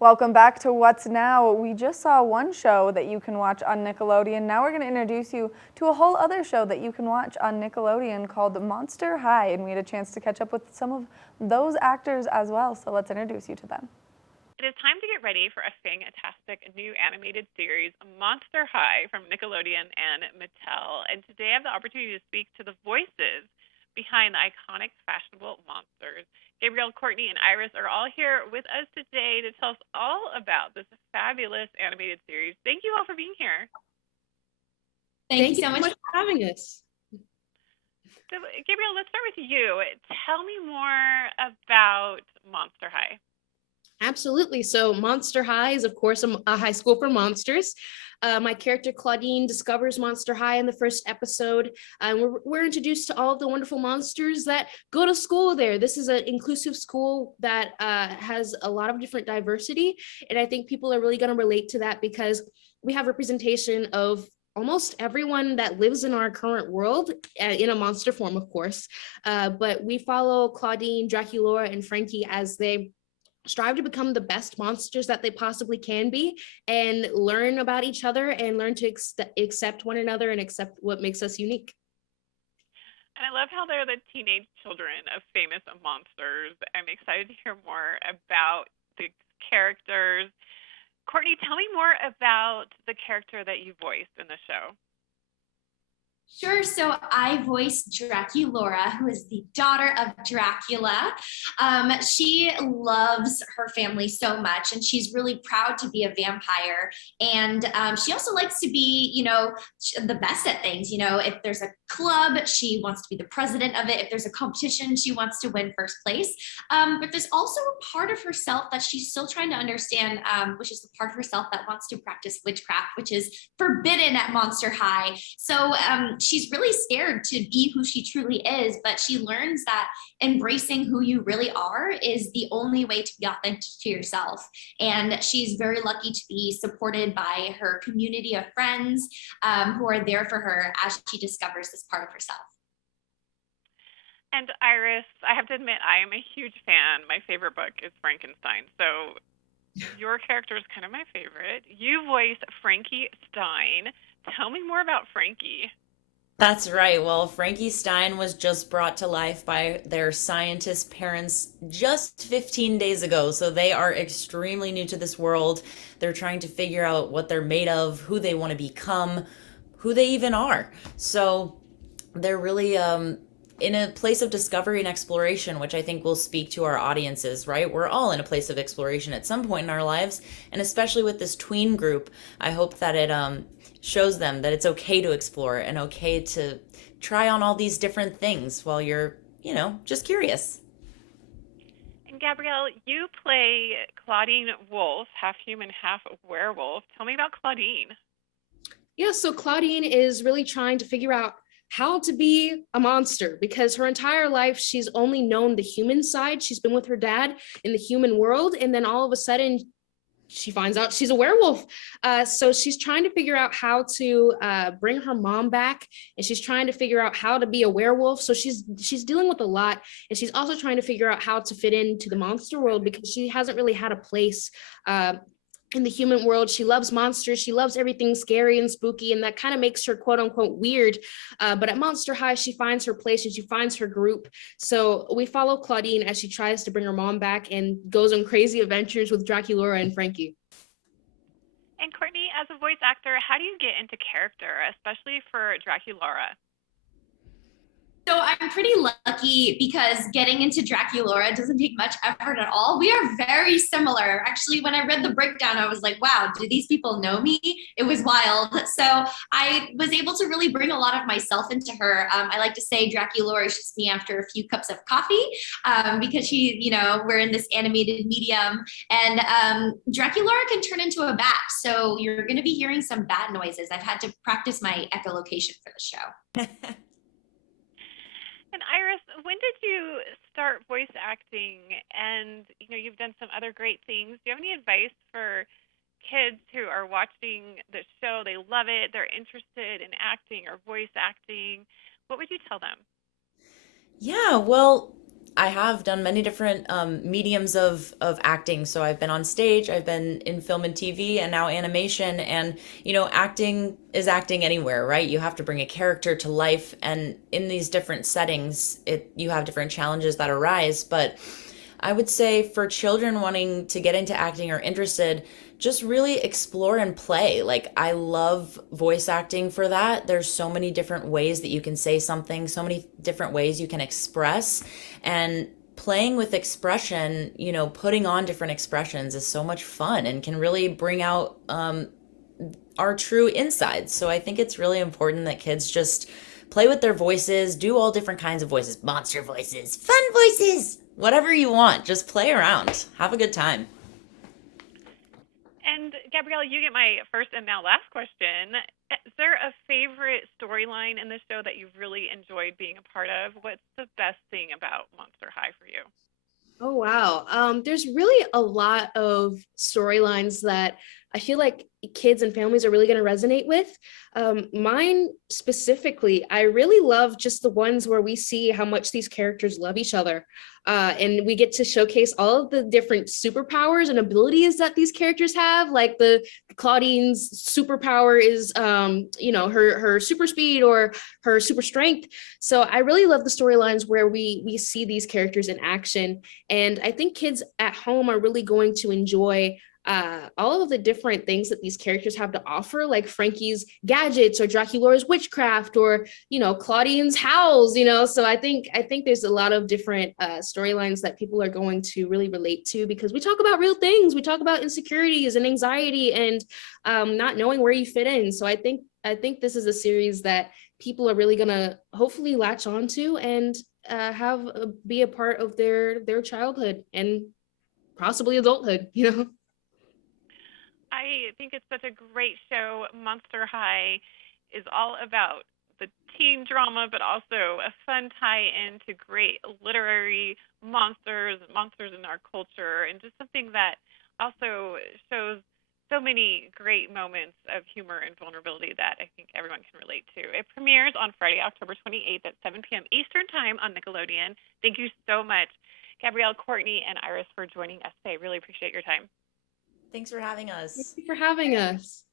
Welcome back to What's Now. We just saw one show that you can watch on Nickelodeon. Now we're going to introduce you to a whole other show that you can watch on Nickelodeon called Monster High, and we had a chance to catch up with some of those actors as well, so let's introduce you to them. It is time to get ready for a fantastic new animated series, Monster High, from Nickelodeon and Mattel. And today I have the opportunity to speak to the voices behind the iconic fashionable monsters. Gabrielle, Courtney, and Iris are all here with us today to tell us all about this fabulous animated series. Thank you all for being here. Thank you so much for having us. So, Gabrielle, let's start with you. Tell me more about Monster High. Absolutely. So Monster High is, of course, a high school for monsters. My character Claudine discovers Monster High in the first episode. We're introduced to all of the wonderful monsters that go to school there. This is an inclusive school that has a lot of different diversity. And I think people are really going to relate to that because we have representation of almost everyone that lives in our current world in a monster form, of course. But we follow Claudine, Draculaura, and Frankie as they strive to become the best monsters that they possibly can be and learn about each other and learn to accept one another and accept what makes us unique. And I love how they're the teenage children of famous monsters. I'm excited to hear more about the characters. Courtney, tell me more about the character that you voiced in the show. Sure. So I voice Draculaura, who is the daughter of Dracula. She loves her family so much, and she's really proud to be a vampire. And she also likes to be, the best at things. If there's a club, she wants to be the president of it. If there's a competition, she wants to win first place. But there's also a part of herself that she's still trying to understand, which is the part of herself that wants to practice witchcraft, which is forbidden at Monster High. So she's really scared to be who she truly is, but she learns that embracing who you really are is the only way to be authentic to yourself. And she's very lucky to be supported by her community of friends who are there for her as she discovers this part of herself. And Iris, I have to admit, I am a huge fan. My favorite book is Frankenstein. So your character is kind of my favorite. You voice Frankie Stein. Tell me more about Frankie. That's right. Well, Frankie Stein was just brought to life by their scientist parents just 15 days ago. So they are extremely new to this world. They're trying to figure out what they're made of, who they want to become, who they even are. So they're really in a place of discovery and exploration, which I think will speak to our audiences, right? We're all in a place of exploration at some point in our lives. And especially with this tween group, I hope that it shows them that it's okay to explore and okay to try on all these different things while you're, just curious. And Gabrielle, you play Claudine Wolf, half human, half werewolf. Tell me about Claudine. Yeah, so Claudine is really trying to figure out how to be a monster because her entire life she's only known the human side. She's been with her dad in the human world, and then all of a sudden she finds out she's a werewolf. So she's trying to figure out how to bring her mom back, and she's trying to figure out how to be a werewolf. So she's dealing with a lot, and she's also trying to figure out how to fit into the monster world because she hasn't really had a place in the human world. She loves monsters. She loves everything scary and spooky, and that kind of makes her quote unquote weird. But at Monster High, she finds her place and she finds her group. So we follow Claudine as she tries to bring her mom back and goes on crazy adventures with Draculaura and Frankie. And Courtney, as a voice actor, how do you get into character, especially for Draculaura? So I'm pretty lucky because getting into Draculaura doesn't take much effort at all. We are very similar. Actually, when I read the breakdown, I was like, wow, do these people know me? It was wild. So I was able to really bring a lot of myself into her. I like to say Draculaura is just me after a few cups of coffee because we're in this animated medium, and Draculaura can turn into a bat. So you're going to be hearing some bat noises. I've had to practice my echolocation for the show. And Iris, when did you start voice acting? And you've done some other great things. Do you have any advice for kids who are watching the show? They love it. They're interested in acting or voice acting. What would you tell them? Yeah, well, I have done many different mediums of acting. So I've been on stage, I've been in film and TV, and now animation. And acting is acting anywhere, right? You have to bring a character to life, and in these different settings, you have different challenges that arise. But I would say for children wanting to get into acting or interested, just really explore and play. Like, I love voice acting for that. There's so many different ways that you can say something, so many different ways you can express. And playing with expression, putting on different expressions is so much fun and can really bring out our true insides. So I think it's really important that kids just play with their voices, do all different kinds of voices, monster voices, fun voices, whatever you want. Just play around, have a good time. And Gabrielle, you get my first and now last question. Is there a favorite storyline in the show that you've really enjoyed being a part of? What's the best thing about Monster High for you? Oh, wow. There's really a lot of storylines that I feel like kids and families are really going to resonate with. Mine specifically, I really love just the ones where we see how much these characters love each other. And we get to showcase all of the different superpowers and abilities that these characters have. Like the Claudine's superpower is, her super speed or her super strength. So I really love the storylines where we see these characters in action. And I think kids at home are really going to enjoy all of the different things that these characters have to offer, like Frankie's gadgets or Dracula's witchcraft, or Claudine's howls. So I think there's a lot of different storylines that people are going to really relate to, because we talk about real things. We talk about insecurities and anxiety and not knowing where you fit in. So I think this is a series that people are really gonna hopefully latch onto and be a part of their childhood and possibly adulthood. I think it's such a great show. Monster High is all about the teen drama, but also a fun tie-in to great literary monsters in our culture, and just something that also shows so many great moments of humor and vulnerability that I think everyone can relate to. It premieres on Friday, October 28th at 7 p.m. Eastern Time on Nickelodeon. Thank you so much, Gabrielle, Courtney, and Iris, for joining us today. Really appreciate your time. Thanks for having us. Thank you for having us.